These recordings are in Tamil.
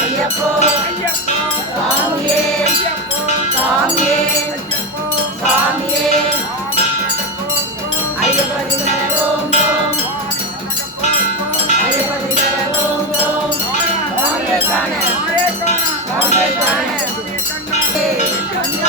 ஐயப்போ ஐயப்போ சாமியே சாமியே சாமியே ஐயப்ப சிங்கர ஓம் ஓம் ஐயப்ப சிங்கர ஓம் ஓம் சாமியே காண சாமியே காண சாமியே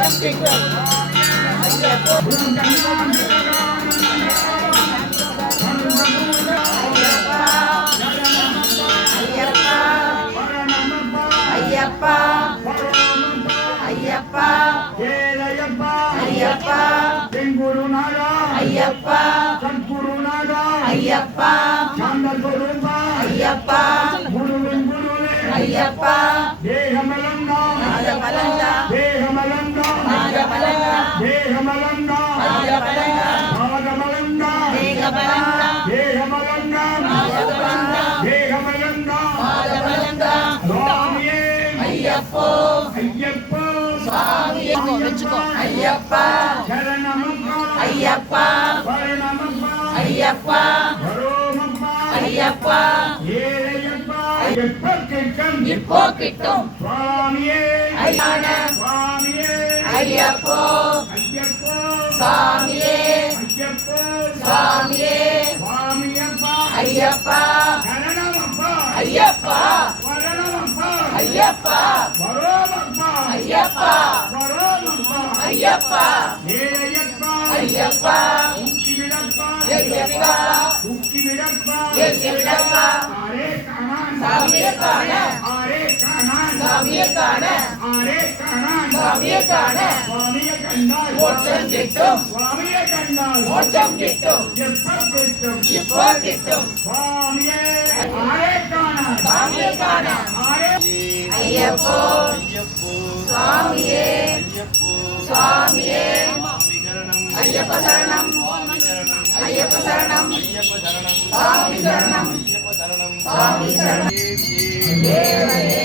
ஐயப்பா ஐயப்பா ஐயப்பா ஐயப்பா குருநாதா ஐயப்பா சத்குருநாதா ஐயப்பா குருபா ஐயப்பா குருவின் குருவே ஐயப்பா தேகமலந்தா நாதபலந்தா தேகமலந்தா நாதபலந்தா தேகமலந்தா நாதபலந்தா சுவாமியே. ஐயப்போ. ஐயப்போ சாமியே ஐயப்பா. சரணமப்பா. ஐயப்பா. பரணமப்பா. ஐயப்பா. பரோமப்பா. ஐயப்பா. ஏழையப்பா. எப்ப கேட்கம் இப்போ கிட்டும் சுவாமியே. ஐயான சுவாமியே. ஐயப்போ ஐயப்போ சாமியே ஐயப்போ சாமியே ஐயப்பா ஐயப்பா ஐயப்பா ஐயப்பா ஐயப்பா ஐயப்பா ஐயப்பா சாமியே காண சாமியே காண சாமியே காண சுவாமியை கண்டால் மோட்சம் கிட்டும். சுவாமியை கண்டால் மோட்சம் கிட்டும். எப்ப கிட்டும்? இப்போ கிட்டும். சுவாமியே ஆரே காணான் சாமியே காண ஆரே ஐயப்போ சாமியே சுவாமியே. ஐயப்ப சரணம். ஐயப்ப சரணம். சுவாமி சரணம். சுவாமி சரணம். தேவனே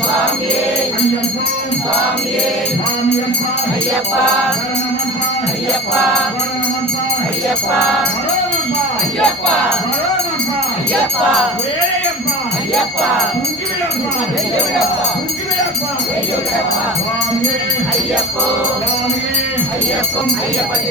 சுவாமியே சுவாமியே ஐயப்பா ஐயப்பா ஐயப்பா ஐயப்பா ஐயப்பா ஐயப்பா ஐயப்போ ஐயப்பம்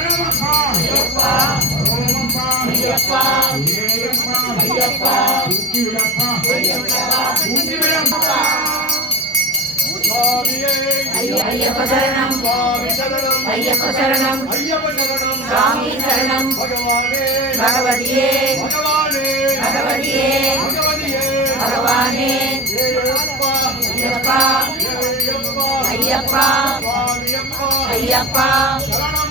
ஐயப்பா ஏயப்பா ஐயப்பா ஊக்கி ஐயப்பா ஊக்கி ஐயப்ப சரணம் ஐயப்ப சரணம் சரணம் சாமி சரணம் பகவதியே பகவதியே பகவானே ஐயப்பா ஐயப்பா ஐயப்பா